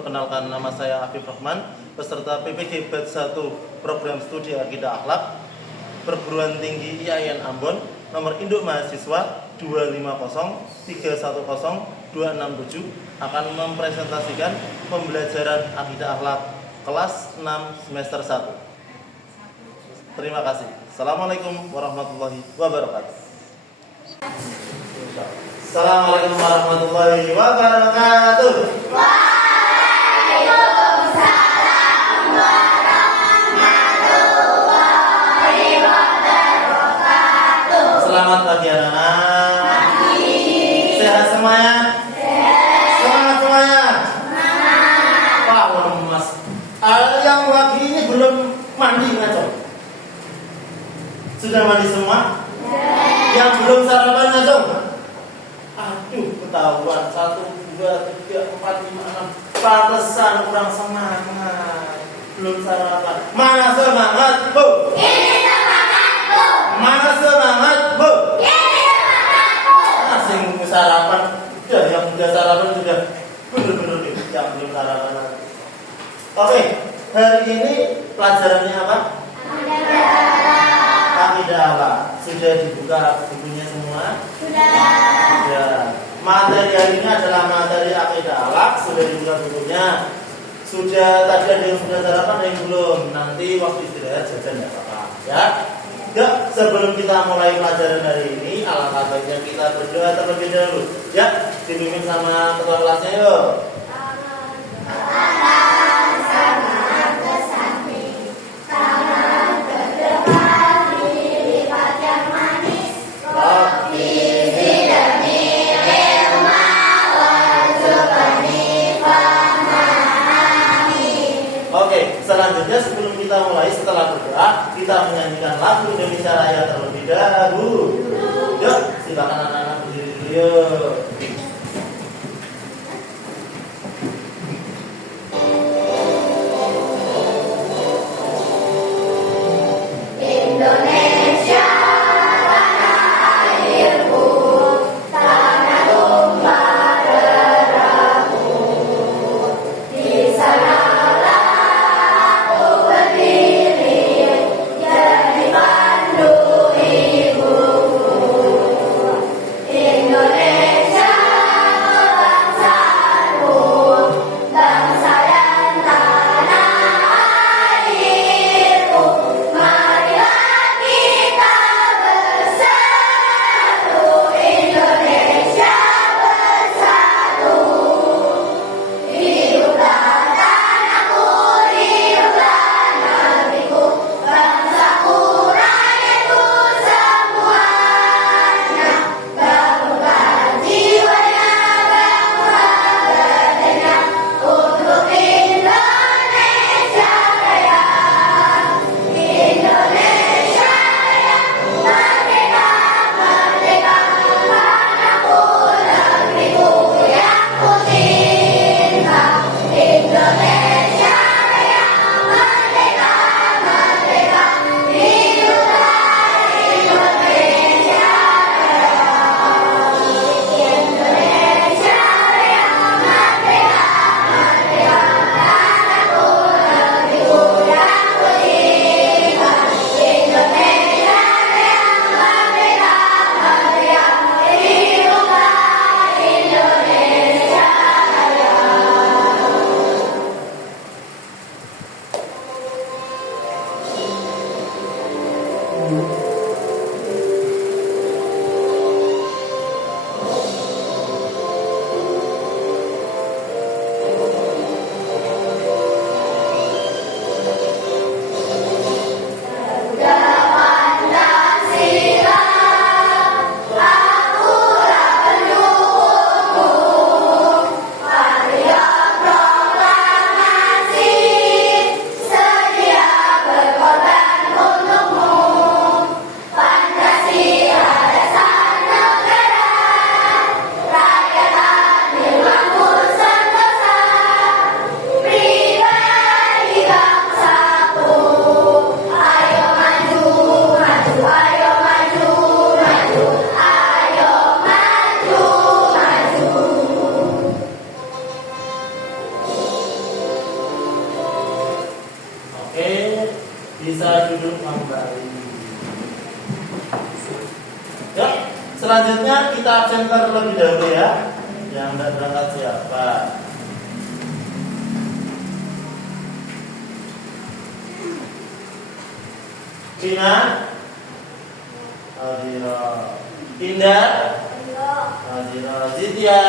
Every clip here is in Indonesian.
Perkenalkan, nama saya Afif Rahman, peserta PPG Batch 1 Program Studi Akidah Akhlak Perguruan Tinggi IAIN Ambon, nomor induk mahasiswa 250310267, akan mempresentasikan pembelajaran Akidah Akhlak kelas 6 semester 1. Terima kasih. Assalamualaikum warahmatullahi wabarakatuh. Assalamualaikum warahmatullahi wabarakatuh. Waalaikumsalam warahmatullahi wabarakatuh. Selamat pagi anak-anak. Sehat semuanya? Semangat semuanya? Pak Mas, yang pagi ini belum mandi ngaco? Sudah mandi semua? Yang belum sarapan ngaco? Aduh, ketahuan 1, 2, 3, 4, 5, 6. Pantesan kurang semangat. Belum sarapan. Mana semangat, Bu? Ini semangat, Bu. Mana semangat, Bu? Ini semangat, Bu. Masih mau sarapan. Udah, yang udah sarapan sudah bener-bener nih. Yang belum sarapan lagi. Oke, hari ini pelajarannya apa? Akidah Akhlak. Sudah dibuka bukunya semua? Sudah. Materi hari ini adalah materi Akidah Akhlak. Sudah dibuka bukunya. Sudah, tadi ada yang sudah sarapan, ada yang belum. Nanti waktu istirahat jajan ya apa-apa, ya. Yuk, sebelum kita mulai pelajaran hari ini, alangkah baiknya kita berdoa terlebih dahulu. Ya, dipimpin sama ketua kelasnya yuk. Selanjutnya sebelum kita mulai, setelah berdoa, kita menyanyikan lagu Indonesia Raya terlebih dahulu. Yuk, silakan anak-anak berdiri dulu yuk. Indonesia tanah airku, tanah tumpah darahku. Di sana Indonesia bisa duduk kembali. Yuk, selanjutnya kita absen terlebih dahulu ya. Yang tidak berangkat siapa? Cina, Adira, Indah, Adira, Zidya,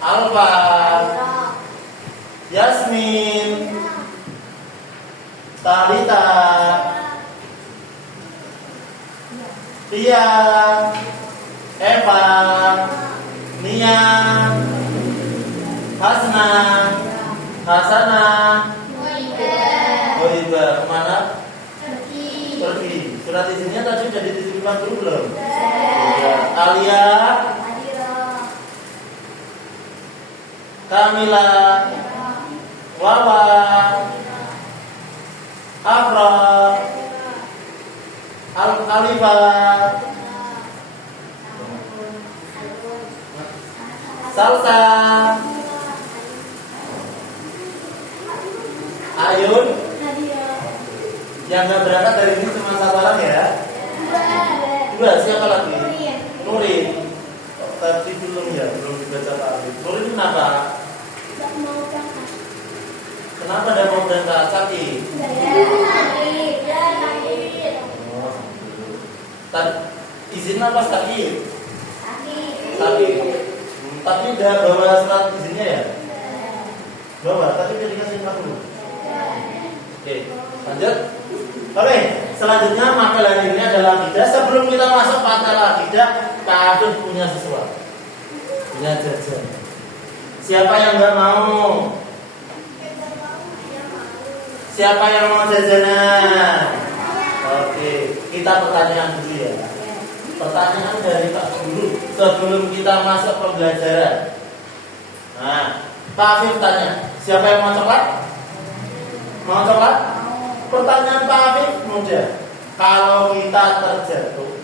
Alfa, Yasmin, Talita, Tia, Eva, Nia, Hasna, Hasana, Iba, kemana? Pergi. Surat izinnya tadi sudah dititipkan dulu belum? Ya. Alia, Kamila, Wawa, Afra, Alifa, Salsa, Ayun. Yang nggak berangkat dari ini cuma satu orang ya? Dua. Siapa lagi? Nurin. Tadi belum ya, belum dibaca tadi. Nurin kenapa? Kenapa dia mau berangkat? Sakit. Oh, tadi izin apa sakit? Sakit. Tapi udah bawa surat izinnya ya? Bawa. Tapi udah dikasih dulu. Oke, lanjut. Oke, selanjutnya makalah ini adalah akidah. Sebelum kita masuk makalah akidah, Kak punya sesuatu, punya jajan. Siapa yang nggak mau? Siapa yang mau jajanan? Oke, kita pertanyaan dulu ya. Pertanyaan dari Pak Guru sebelum kita masuk pembelajaran. Nah, Pak Afif tanya, siapa yang mau coklat? Mau coklat? Pertanyaan Pak Afif mudah. Kalau kita terjatuh,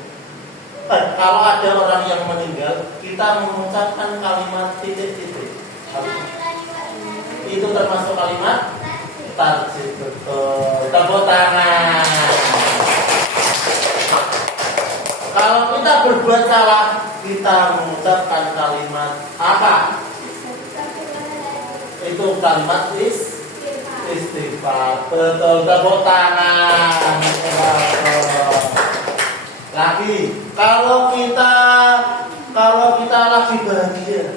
kalau ada orang yang meninggal, kita mengucapkan kalimat titik-titik. Itu termasuk kalimat tarjih. Betul. Tepuk tangan. Kalau kita berbuat salah, kita mengucapkan kalimat apa? Itu kalimat istighfar. Betul, tepuk tangan. Lagi, kalau kita lagi bahagia,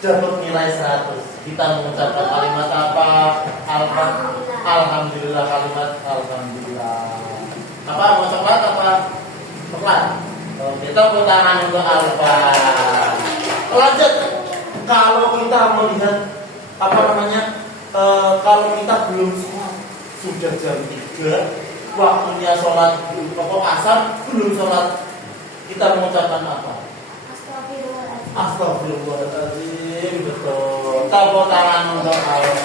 dapat nilai 100, kita mengucapkan kalimat apa? Alhamdulillah, kalimat alhamdulillah. Apa? Mau coklat apa? Coklat. Oke, tepuk tangan untuk Alfa. Lanjut, kalau kita melihat kalau kita belum sholat, sudah jam 3, waktunya sholat pokok asar, belum sholat, kita mengucapkan apa? Astagfirullahaladzim. Betul. Tepuk tangan untuk Allah.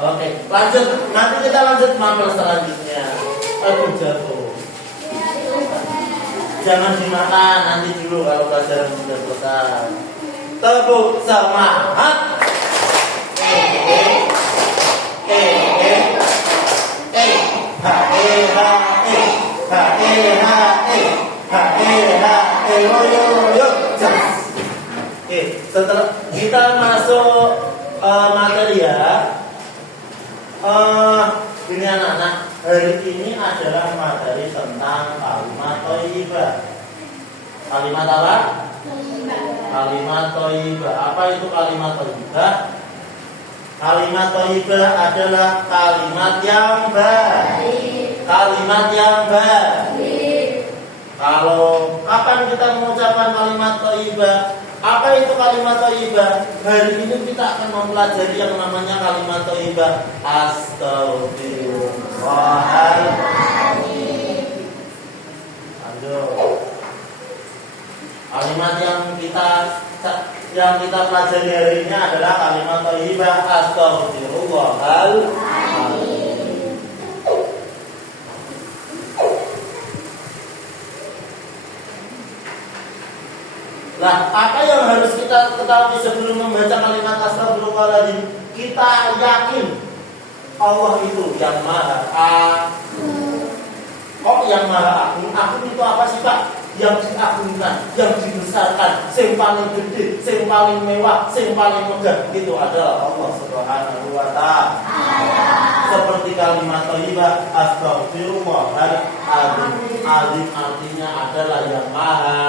Oke, lanjut. Nanti kita lanjut mampir selanjutnya. Aduh, jatuh. Jangan dimakan, nanti dulu kalau pelajaran sudah selesai. Tepuk semangat. Oke, setelah kita masuk materi ya, ini anak-anak, hari ini adalah materi tentang kalimat thayyibah. Kalimat apa? Kalimat thayyibah. Apa itu kalimat thayyibah? Kalimat thayyibah adalah kalimat yang baik. Kalimat yang baik. Kalau kapan kita mengucapkan kalimat thayyibah? Apa itu kalimat thayyibah? Hari ini kita akan mempelajari yang namanya kalimat thayyibah. Astagfirullahaladzim. Aduh. Kalimat yang kita pelajari hari ini adalah kalimat thayyibah. Astagfirullahaladzim. Nah, apa yang harus kita ketahui sebelum membaca kalimat astagfirullahaladzim? Kita yakin Allah itu yang maha agung. Kok yang maha agung? Agung itu apa sih Pak? Yang diagungkan, yang dibesarkan, yang paling gede, yang paling mewah, yang paling megah, itu adalah Allah Subhanahu wa Ta'ala. Seperti kalimat thayyibah astaghfirullahaladzim. Azim artinya adalah yang maha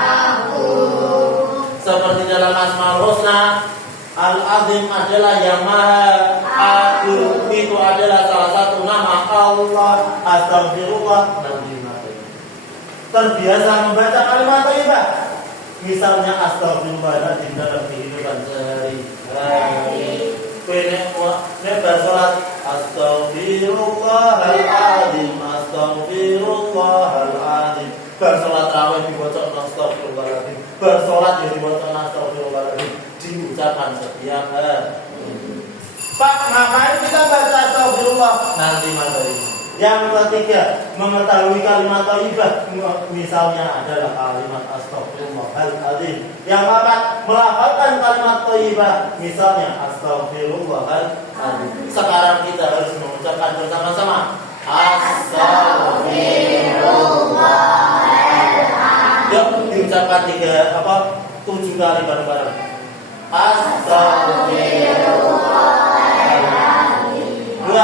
agung. Seperti dalam Asmaul Husna, Al-Azim adalah yang maha agung. Itu adalah salah satu nama Allah. Astagfirullah. Terbiasa membaca kalimat thayyibah. Misalnya astagfirullahaladzim dalam kehidupan sehari-hari. Nek bersolat astaghfirullahaladzim, astaghfirullahaladzim. Bersolat raweh dibaca astaghfirullahaladzim. Bersolat ya dibaca astaghfirullahaladzim. Diucapkan setiap hari. Pak, ngapain kita baca astagfirullah? Nanti materi. Yang ketiga, mengetahui kalimat thayyibah, misalnya adalah kalimat astaghfirullahaladzim. Yang keempat, melafalkan kalimat thayyibah, misalnya astaghfirullahaladzim. Sekarang kita harus mengucapkan bersama-sama astaghfirullahaladzim. Yuk diucapkan 7 kali bareng-bareng. Astaghfirullahaladzim. 2.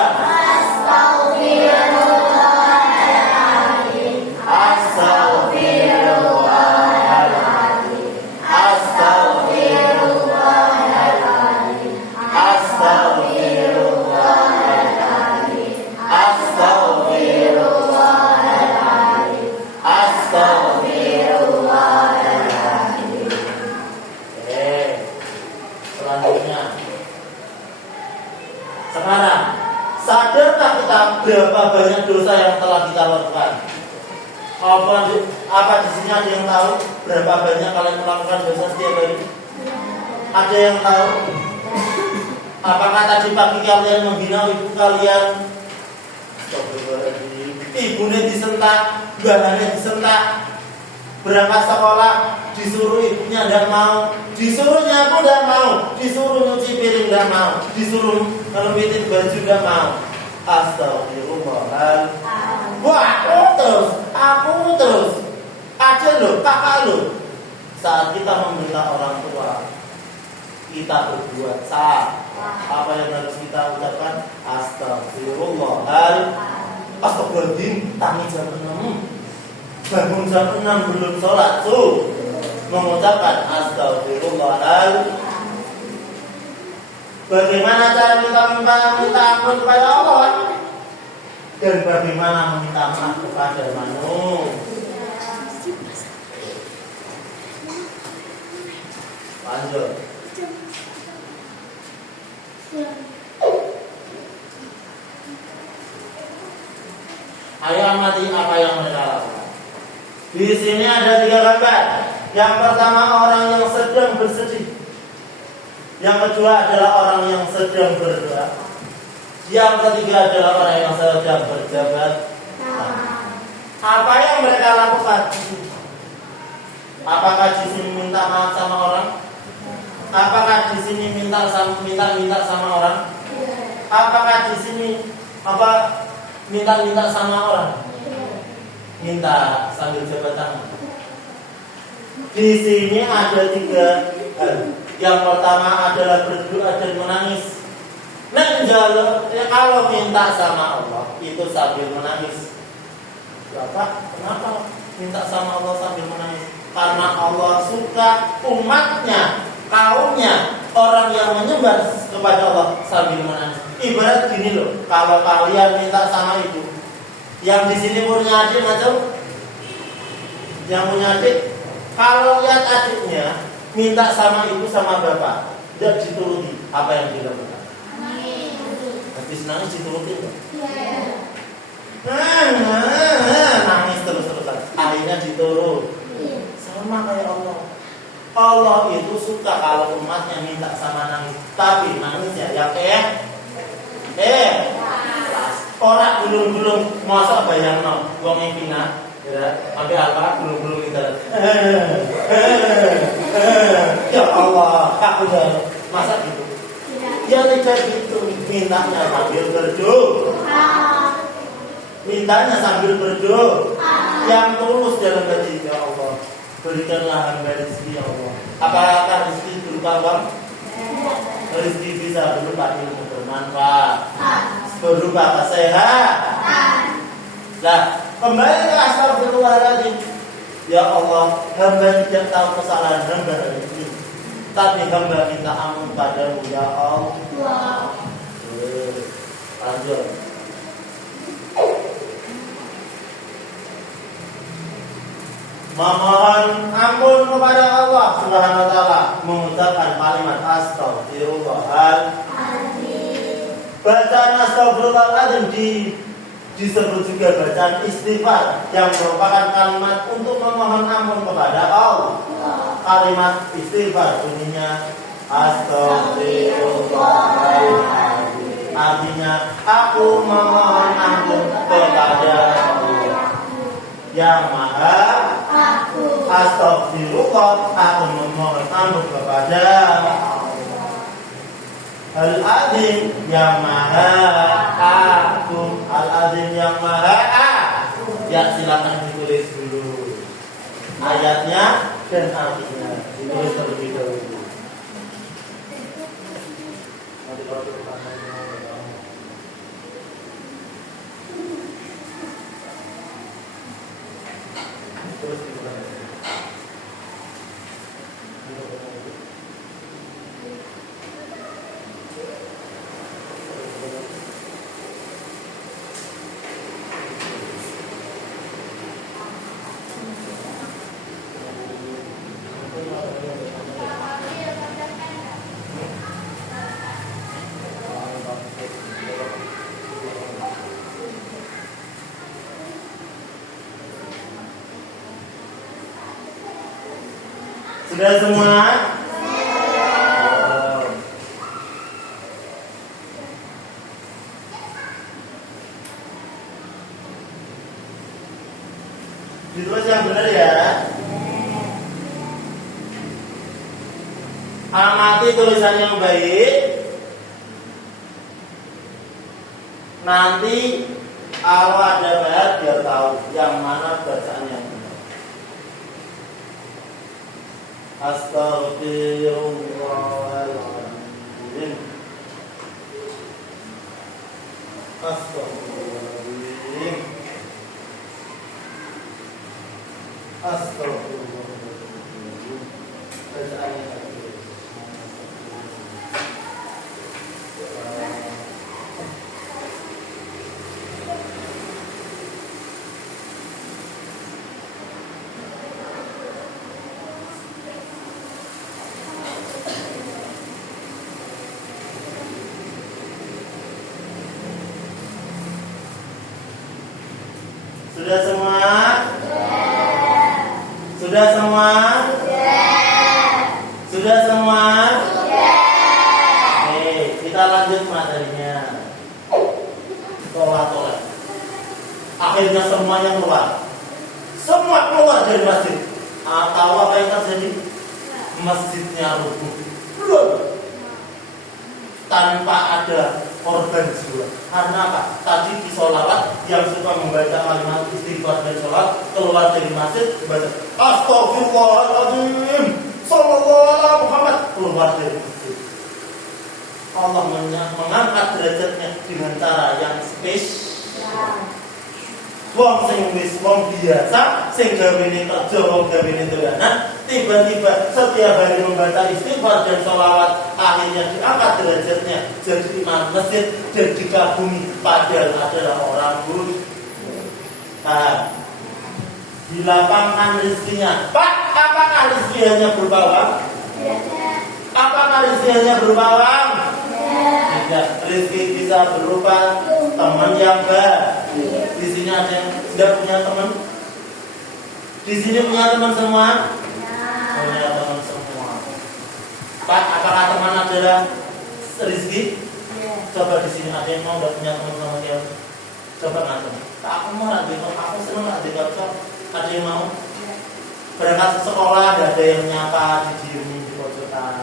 Sekarang, sadarkah kita berapa banyak dosa yang telah kita lakukan? Apa di sini ada yang tahu berapa banyak kalian melakukan dosa setiap hari? Ada yang tahu? Apakah tadi pagi kalian menghina ibu kalian? Ibunya disentak, bahannya disentak. Berangkat sekolah disuruh ibunya tidak mau, disuruhnya pun tidak mau, disuruh nyuci piring tidak mau, disuruh ngelempitin baju tidak mau. Astagfirullahaladzim. Wah, aku terus. Ada loh, kakak loh. Saat kita meminta orang tua, kita berbuat salah. Apa yang harus kita ucapkan? Astagfirullahaladzim. Astagfirullahaladzim. Tani jam 6. Bangun jam 6 belum sholat mengucapkan astagfirullahaladzim. Bagaimana cara kita minta ampun kepada Allah dan bagaimana meminta maaf kepada manusia? Lanjut. Ayo amati apa yang mereka lakukan. Di sini ada 3 gambar. Yang pertama orang yang sedang bersedih. Yang kedua adalah orang yang sedang berdoa. Yang ketiga adalah orang yang sedang berjabat. Apa yang mereka lakukan? Apakah di sini minta maaf sama orang? Apakah di sini minta sama orang? Apakah di sini minta sama orang? Minta sambil jabat tangan. Di sini ada 3 hal. Yang pertama adalah berdoa dan menangis. Kalau minta sama Allah itu sambil menangis. Bapak, kenapa minta sama Allah sambil menangis? Karena Allah suka umatnya, kaumnya, orang yang menyembah kepada Allah sambil menangis. Ibarat gini loh, kalau kalian minta sama ibu, yang di sini punya adik macam, yang punya adik, kalau lihat adiknya minta sama ibu sama bapak, tidak dituruti, apa yang dilakukan? Habis nangis dituruti enggak? Nangis terus-terusan, akhirnya dituruti. Sama kayak Allah. Allah itu suka kalau umatnya minta sama nangis, tapi nangisnya ya orang belum masa bayangno wong pina ya sampai apa belum kita ya Allah aku udah masa gitu ya tidak gitu mintanya sambil berdoa. Mintanya sambil berdoa. Yang tulus dalam hati, ya Allah, berikanlah hamba rezeki, ya Allah. Apakah rezeki berupa uang? Rezeki bisa berupa ilmu bermanfaat, berupa kesehatan. Nah, kembali ke astagfirullahaladzim. Ya Allah, hamba tidak tahu kesalahan hamba ini, tapi hamba minta ampun padamu, ya Allah. Lanjut. Memohon ampun kepada Allah Subhanahu wa taala, mengucapkan kalimat astagfirullahaladzim. Bacaan astagfirullahaladzim disebut juga bacaan istighfar yang merupakan kalimat untuk memohon ampun kepada Allah. Kalimat istighfar bunyinya astagfirullahaladzim. Artinya aku memohon ampun kepada Allah yang Maha. Astagfirullah, aku memohon ampun kepada Al-Azim yang Maha Agung. Al-Azim yang Maha Agung. Ya, silakan ditulis dulu ayatnya dan artinya, ditulis terlebih dahulu. Nanti kalau terus sudah semua? Ditulis yang benar ya. Amati tulisan yang baik. Nanti kalau ada bayar biar tahu yang mana bacaan yang benar. Astagfirullahaladzim. Astagfirullahaladzim. Astagfirullahaladzim. Bacaannya tadi. Sudah semua? Sudah semua? Sudah semua? Oke, kita lanjut materinya. Tolak. Akhirnya semuanya keluar. Semua keluar dari masjid. Tahu apa yang terjadi? Masjidnya rubuh. Tanpa ada korban jiwa. Karena apa? Tadi di sholawat yang suka membaca kalimat istighfar dan sholat keluar dari masjid membaca Astagfirullahaladzim Sallallahu alaihi Muhammad, keluar dari masjid. Allah mengangkat derajatnya dengan cara yang spesial. Wong sing wis wong biasa, sing gawene kerja, wong gawene dolanan, tiba-tiba setiap hari membaca istighfar dan sholawat, akhirnya diangkat derajatnya jadi imam masjid dan dikagumi, padahal adalah orang buruh. Nah, dilapangkan rezekinya. Pak, apakah rezeki hanya berupa uang? Apakah rezeki hanya berupa uang? Tidak, rezeki bisa berupa teman yang baik. Di sini ada yang tidak punya teman? Di sini punya teman semua? Punya teman semua. Pak, apakah teman adalah rezeki? Coba di sini ada yang mau nggak punya teman sama dia? Coba ngatur. Aku mau nanti, aku senang nanti cocok. Ada yang mau? Berangkat ke sekolah, ada yang nyapa, didiemin di pojokan.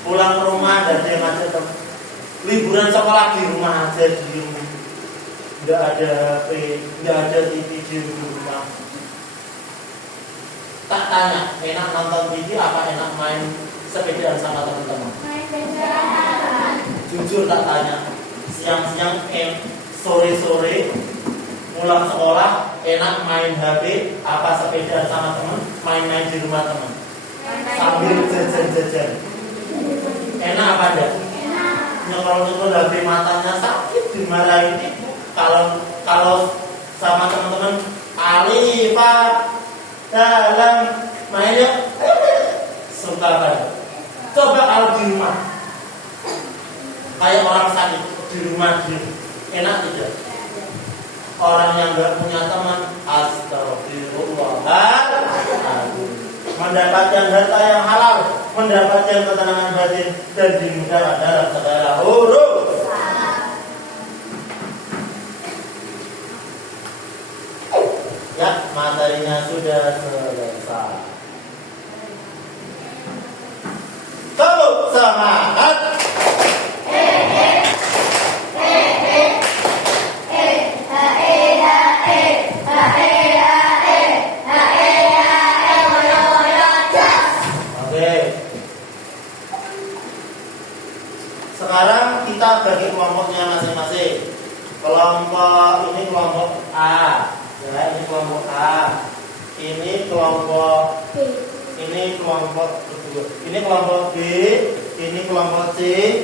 Pulang ke rumah, ada yang ngajak teman. liburan sekolah di rumah aja diem, nggak ada HP, nggak ada TV di rumah. Tak tanya, enak nonton TV apa enak main sepedaan sama teman-teman? Jujur tak tanya, siang-siang, sore-sore pulang sekolah enak main HP apa sepedaan sama teman, main-main di rumah teman sambil jajan-jajan. Enak apa enggak? Nyekrol-nyekrol HP matanya sakit dimarahin ibu. Kalau sama teman-teman Alifah dalam mainnya suka banget. Coba kalau di rumah kayak orang sakit di rumah enak tidak? Orang yang nggak punya teman, astagfirullahaladzim, mendapatkan harta yang halal, mendapatkan ketenangan batin dan dimudahkan dalam segala huruf. Ya, materinya sudah selesai. Tepuk semangat. Sekarang kita bagi kelompoknya masing-masing. Kelompok ini kelompok A, ya, ini kelompok A. Ini kelompok B. Ini kelompok kedua. Ini kelompok B, ini kelompok C,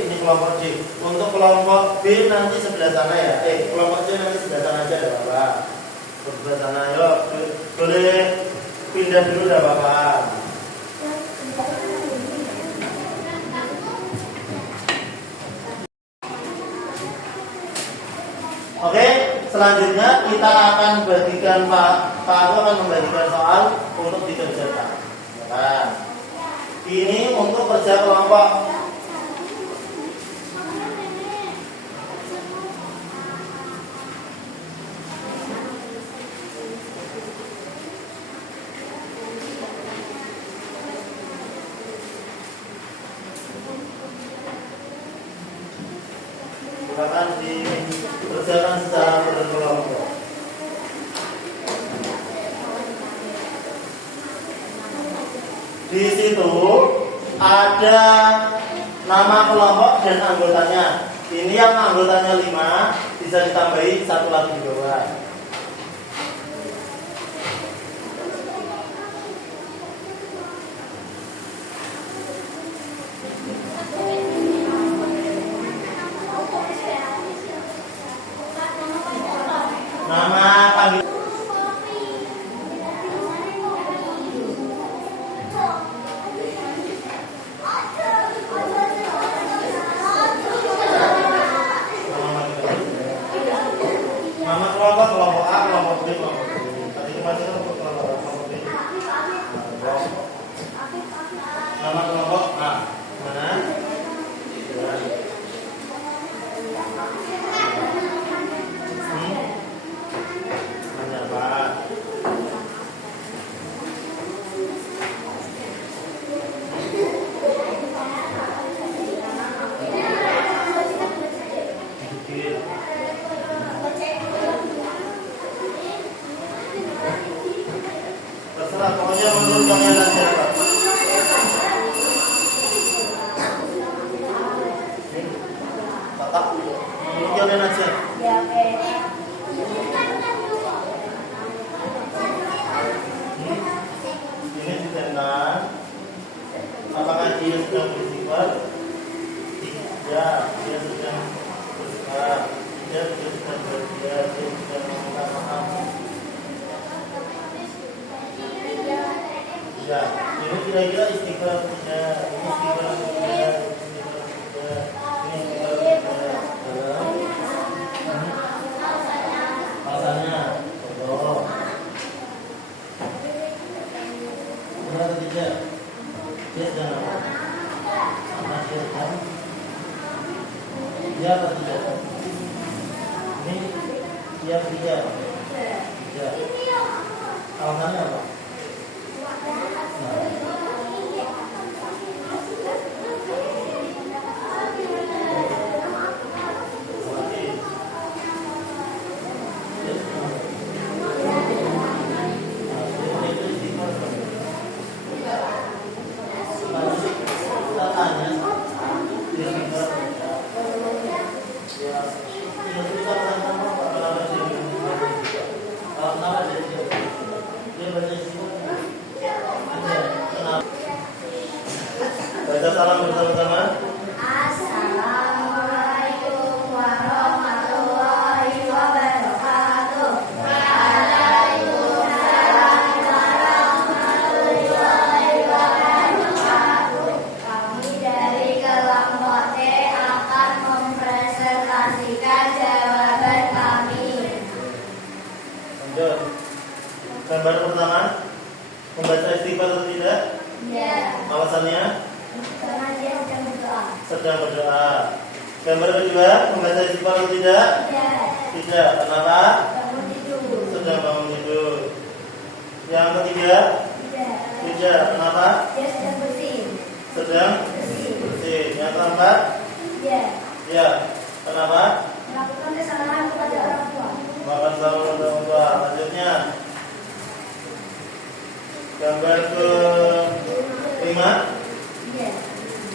ini kelompok D. Untuk kelompok B nanti sebelah sana ya. Kelompok C nanti sebelah sana aja ya, Bapak. Sebelah sana, yuk. Boleh pindah dulu ya, Bapak. Oke, selanjutnya kita akan bagikan Pak Aku akan membagikan soal untuk dikerjakan. Nah, ini untuk kerja kelompok. Akan dikerjakan secara berkelompok. Di situ ada nama kelompok dan anggotanya. Ini yang anggotanya 5, bisa ditambahi 1 lagi di bawah. Nama panggil. Nama kelompok A, kelompok B, kelompok B. Tadi kemarin itu kelompok B. Nama kelompok A mana? Terserah, pokoknya menurut kalian aja, Pak. Kakak, menurut kalian aja. Ya, oke. Ini ditenang. Apakah dia sedang bersifat? Tidak, dia sedang bersikap. Tidak, dia sedang berdia, dia sedang meminta maaf. Ya, ini kira-kira istighfar tidak, ini istighfar tidak, ini istighfar tidak. Alasannya, betul. Benar atau tidak? Dia sedang apa? Karena dia sedang. Dia atau tidak? Ini dia tidak. Tidak. Alasannya apa? Ya, kita sama-sama apa sih? Kenapa jadi dia baca semua? Kenapa? Baca salam bersama-sama. Assalamualaikum warahmatullahi wabarakatuh. Waalaikumsalam warahmatullahi wabarakatuh. Kami dari kelompok T akan mempresentasikan jawaban kami. Lanjut. Gambar pertama, membaca istighfar atau tidak? Ya. Alasannya? Karena dia sedang berdoa. Sedang berdoa. Gambar kedua, membaca istighfar atau tidak? Ya. Tidak. Kenapa? Bangun tidur. Sedang bangun tidur. Yang ketiga? Tidak. Tidak. Kenapa? Dia sedang bersih. Sedang Bersih. bersih. Yang keempat? Ya. Ya. Kenapa? Melakukan kesalahan kepada orang tua. Makan sama orang tua. Lanjutnya. Gambar ke 5. Ya.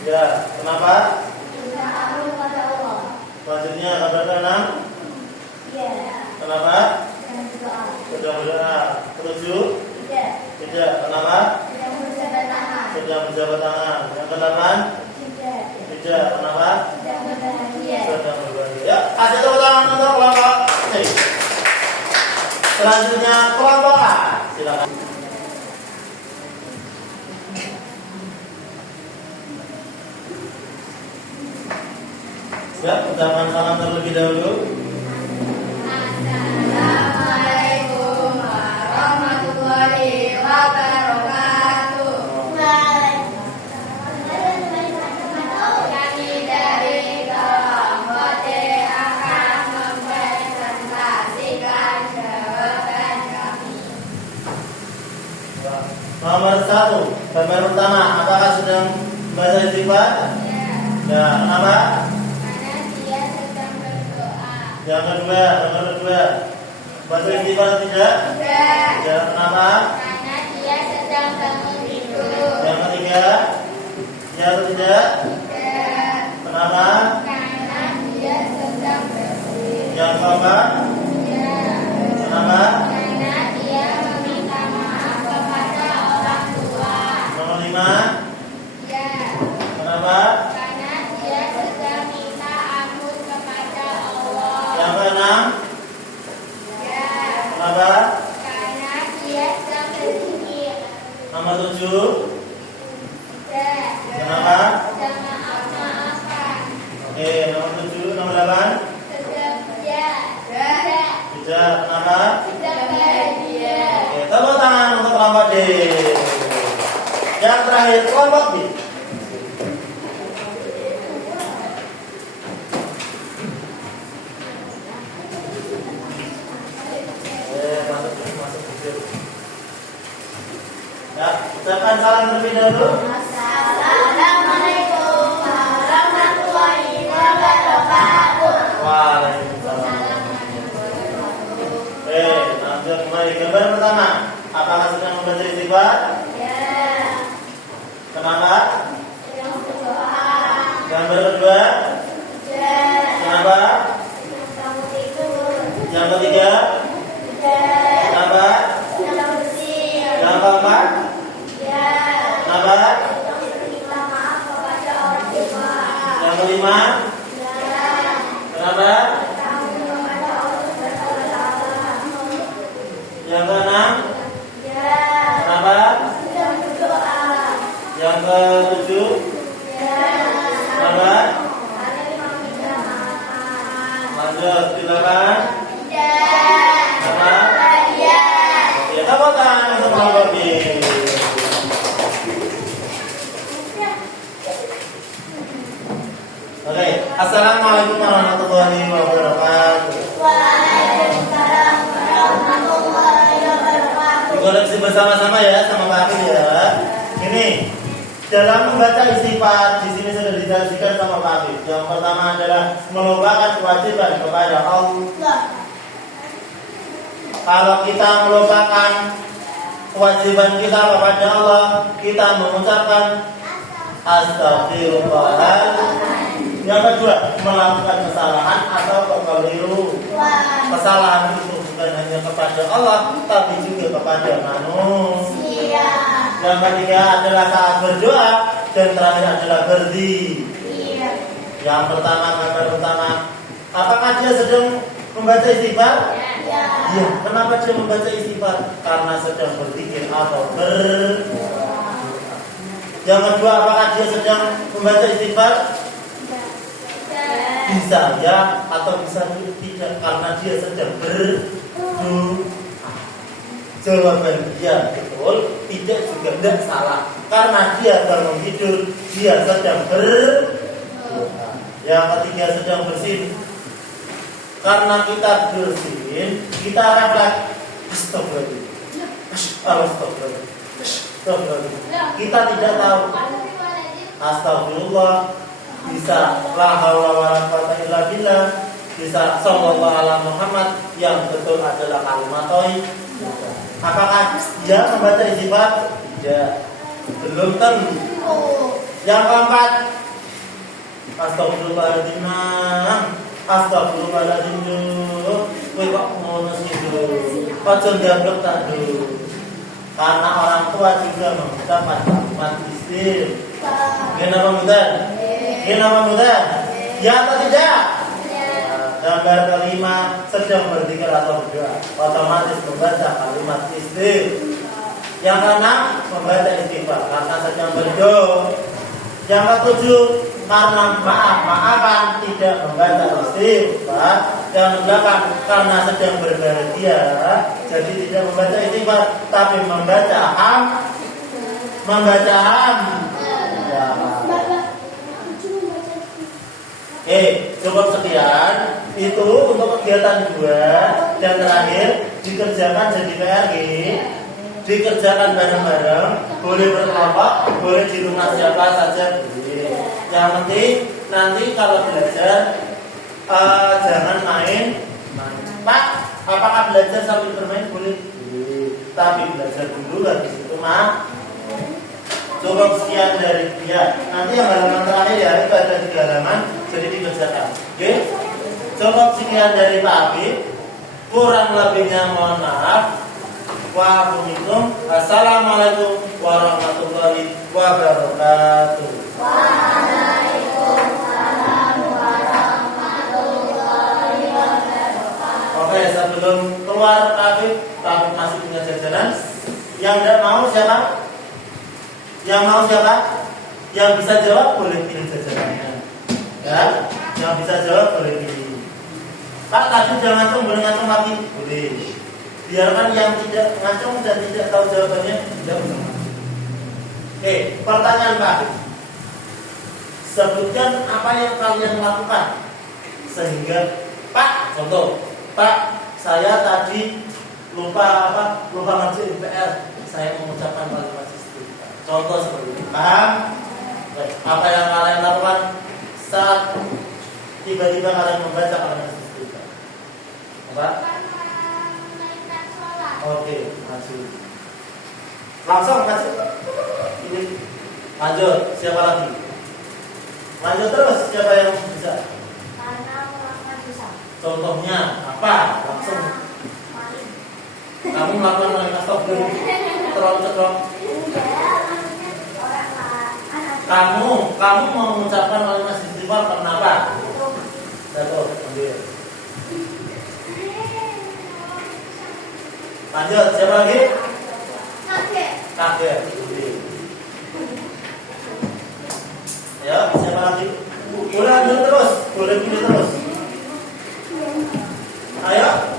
Ya. Kenapa? Minta ampun kepada Allah. Selanjutnya gambar ke 6. Ya. Kenapa? Sedang berdoa. Sedang berdoa. Ketujuh. Tidak. Tidak. Kenapa? Sedang berjabat tangan. Sedang berjabat tangan. Yang ke-8. Tidak. Tidak. Kenapa? Sedang berbahagia. Sedang berbahagia. Ya, kasih tepuk tangan untuk kelompok C. Selanjutnya kelompok A. Silakan. Ya, ucapan salam terlebih dahulu. Assalamualaikum warahmatullahi wabarakatuh. Kami dari kelompok D akan mempresentasikan jawaban kami. Nomor 1, gambar pertama, apakah sedang membaca istighfar? Ya, kenapa? Karena dia sedang berdoa. Yang kedua, nomor 2, baca istighfar atau tidak? Tidak. Ya, kenapa? Karena dia sedang bangun tidur. Yang ketiga, ya atau tidak? Tidak. Kenapa? Karena dia sedang bersih. Yang keempat, Ya. kenapa? Karena dia meminta maaf kepada orang tua. Nomor 5, Ya. kenapa? Karena dia sedang minta ampun kepada Allah. Yang keenam, Ya. kenapa? Karena dia sedang berzikir. Nomor 7, Ya. kenapa? Sedang maaf-maafan. Oke, nomor 7, nomor 8, Sedang ya. Ya. tidak, kenapa? Sedang bahagia. Oke, tepuk tangan untuk kelompok D. Yang terakhir, kelompok B. Masuk. Ya, ucapkan salam terlebih dahulu. Assalamualaikum warahmatullahi wabarakatuh. Waalaikumsalam. Lanjut kembali. Gambar pertama, apakah sedang membaca istighfar? Ya. Kenapa? Sedang berdoa. Gambar kedua, Ya. kenapa? Sedang tidur. Yang ketiga, Ya. kenapa? Sedang bersih. Yang keempat, Ya. kenapa? Sedang minta maaf kepada orang tua. Yang kelima, Ya. kenapa? Bertanggung kepada Allah Subhanahu wa Ta'ala. Yang keenam, Ya. kenapa? Sedang berdoa. Yang ketujuh, Ya. kenapa? Karena meminta maaf. Lanjut, silakan. Ya. Kenapa? Ya. Ya, tepuk tangan untuk kelompok B. Oke, assalamualaikum warahmatullahi wabarakatuh. Waalaikumsalam warahmatullahi wabarakatuh. Dikoreksi bersama-sama ya sama Pak Afif ya. Ini dalam membaca istighfar di sini sudah dijelaskan sama Pak Afif. Yang pertama adalah melupakan kewajiban kepada Allah. Kalau kita melupakan kewajiban kita kepada Allah, kita mengucapkan astagfirullahaladzim. Yang kedua, melakukan kesalahan atau kekeliru. Kesalahan itu bukan hanya kepada Allah, tapi juga kepada manusia. Yang ketiga adalah saat berdoa, dan terakhir adalah berdiri. Yang pertama, gambar pertama, apakah dia sedang membaca istighfar? Ya. Kenapa dia membaca istighfar? Karena sedang berzikir atau berdoa. Yang kedua, apakah dia sedang membaca istighfar? Bisa ya atau bisa tidak, karena dia sedang berdoa. Jawaban dia betul, tidak juga tidak salah, karena dia bangun tidur, dia sedang berdoa. Yang ketiga, sedang bersin. Karena kita bersin, kita refleks astagfirullah. Astagfirullah. Kita tidak tahu. Astagfirullah. Bisa la haula wala quwwata illa billah, bisa sallallahu ala Muhammad, yang betul adalah kalimat thayyib. Apakah dia membaca istighfar? Tidak. Belum tentu. Yang keempat, astagfirullahaladzim. Astagfirullahaladzim. Kowe kok ngono sih, aja ndablek tak dulu. Karena orang tua juga mengucapkan kalimat istighfar. Kenapa mudah? Kenapa mudah? Ya atau tidak? Gambar kelima, sedang berzikir atau berdoa, otomatis membaca kalimat istighfar. Yang keenam, membaca istighfar karena sedang berdoa. Yang ketujuh, karena maaf-maafan tidak membaca istighfar. Yang kedelapan, karena sedang berbahagia, jadi tidak membaca istighfar, tapi membaca ya. Cukup sekian. Itu untuk kegiatan 2. Dan terakhir, dikerjakan jadi PRG. Dikerjakan bareng-bareng. Boleh berkelompok, boleh di rumah siapa saja boleh. Yang penting nanti kalau belajar jangan main. Pak, apakah belajar sambil bermain? Boleh. Tapi belajar dulu, habis itu Cukup sekian dari dia. Nanti yang halaman terakhir ya, itu ada 3 halaman, jadi dikerjakan. Oke? Cukup sekian dari Pak Habib. Kurang lebihnya mohon maaf. Waalaikumsalam. Assalamualaikum warahmatullahi wabarakatuh. Waalaikumsalam warahmatullahi wabarakatuh. Oke, sebelum keluar Pak Habib masih punya jajanan. Yang tidak mau siapa? Yang mau siapa? Yang bisa jawab boleh pilih jajarannya. Ya, yang bisa jawab boleh pilih. Pak, tadi jangan ngacung, boleh ngacung lagi? Boleh. Biarkan yang tidak ngacung dan tidak tahu jawabannya tidak usah. Oke, pertanyaan Pak. Sebutkan apa yang kalian lakukan sehingga Pak, contoh, Pak, saya tadi lupa ngerjain PR, saya mengucapkan kalimat istighfar. Contoh seperti itu. Paham? Apa yang kalian lakukan saat tiba-tiba kalian membaca kalimat istighfar? Apa? Oke, maju. Langsung maju. Ini lanjut. Siapa lagi? Lanjut terus. Siapa yang bisa? Contohnya apa? Langsung. Kamu melakukan kalimat astagfirullah. Terlalu cekrok. Kamu mau mengucapkan kalimat istighfar kenapa? Jatuh, ambil. Lanjut, siapa lagi? Kakek. Ya, siapa lagi? Boleh lanjut terus, boleh pilih terus. Ayo.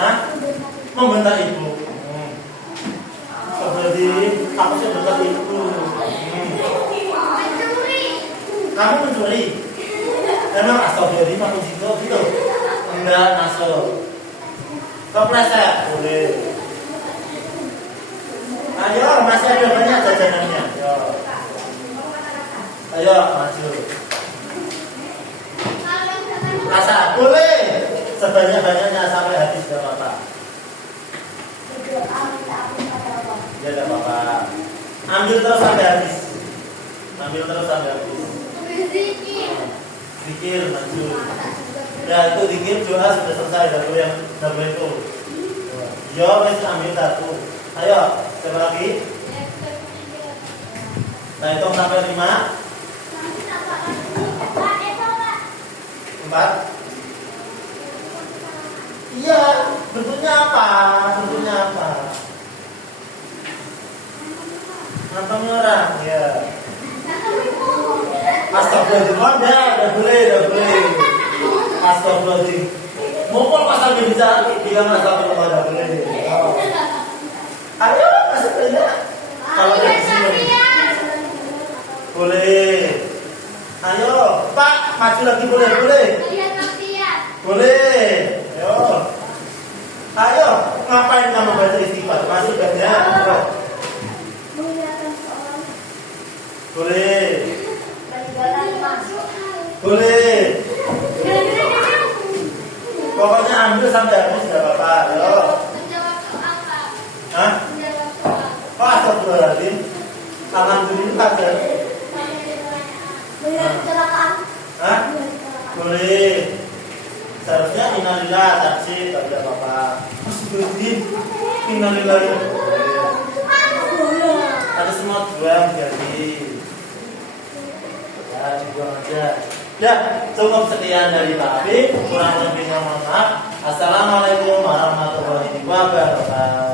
Hah? Membentak ibu. Seperti aku sih bentak ibu. Kamu mencuri? Emang astagfirullah aku gitu? Enggak, masuk. Kepleset, boleh. Ayo, masih ada banyak jajanannya. Ayo, maju. Rasa, boleh. Sebanyak-banyaknya sampai habis, gak apa-apa. Ya, gak apa-apa. Ambil terus sampai habis. Ambil terus sampai habis. Berzikir. Zikir maju. Ya itu zikir doa sudah selesai. Dulu yang double itu. Yo, wes ambil satu. Ayo, siapa lagi? Nah, hitung sampai 5. 4. Iya, bentuknya apa? Bentuknya apa? Nantangnya orang, ya. Astagfirullahaladzim, oh udah boleh. Astagfirullahaladzim. Mumpung pasal bicara, bilang astagfirullah, udah boleh. Oh. Ayo, masuk aja. Kalau dari sini boleh. Ayo, Pak, maju lagi boleh. Boleh. Ayo, ngapain kamu baca istighfar? Masuk aja. Boleh. Pokoknya ambil sampai habis nggak apa-apa. Ayo. Hah? Oh, astagfirullahaladzim. Alhamdulillah kan. Hah? Boleh. Seharusnya innalillah taksi tak ada apa-apa. Astagfirullahaladzim. Innalillah. Ada semua dua jadi. Ya, dibuang aja. Ya, cukup sekian dari Pak Habib. Kurang lebihnya mohon maaf. Assalamualaikum warahmatullahi wabarakatuh.